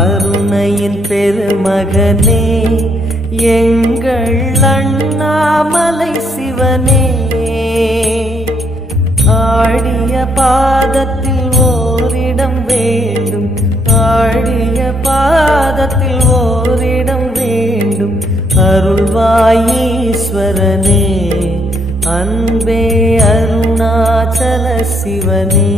அருணையின் பெருமகனே எங்கள் அண்ணாமலை சிவனே, ஆடிய பாதத்தில் ஓரிடம் வேண்டும், ஆடிய பாதத்தில் ஓரிடம் வேண்டும். அருள்வாயீஸ்வரனே, அன்பே அருணாச்சல சிவனே.